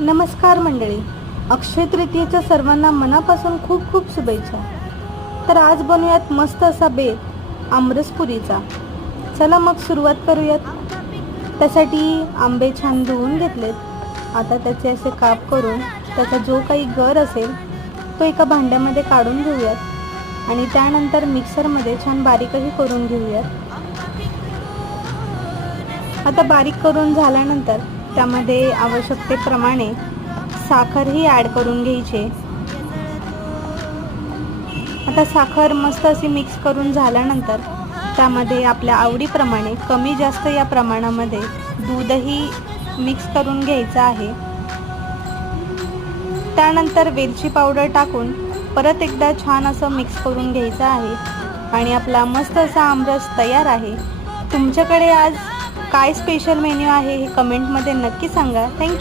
नमस्कार मंडळी, अक्षय तृतीयेच्या सर्वांना मनापासून खूप खूप शुभेच्छा. तर आज बनवूयात मस्त असा बेत आमरसपुरीचा. चला मग सुरुवात करूयात. त्यासाठी आंबे छान धुवून घेतलेत. आता त्याचे असे काप करून त्याचा जो काही गर असेल तो एका भांड्यामध्ये काढून घेऊयात आणि त्यानंतर मिक्सरमध्ये छान बारीकही करून घेऊयात. आता बारीक करून झाल्यानंतर त्यामध्ये आवश्यकतेप्रमाणे साखरही ॲड करून घ्यायची. आता साखर मस्त अशी मिक्स करून झाल्यानंतर त्यामध्ये आपल्या आवडीप्रमाणे कमी जास्त या प्रमाणामध्ये दूधही मिक्स करून घ्यायचं आहे. त्यानंतर वेलची पावडर टाकून परत एकदा छान असं मिक्स करून घ्यायचं आहे आणि आपला मस्त असा आमरस तयार आहे. तुमच्याकडे आज काय स्पेशल मेन्यू आहे हे कमेंटमध्ये नक्की सांगा. थँक्यू.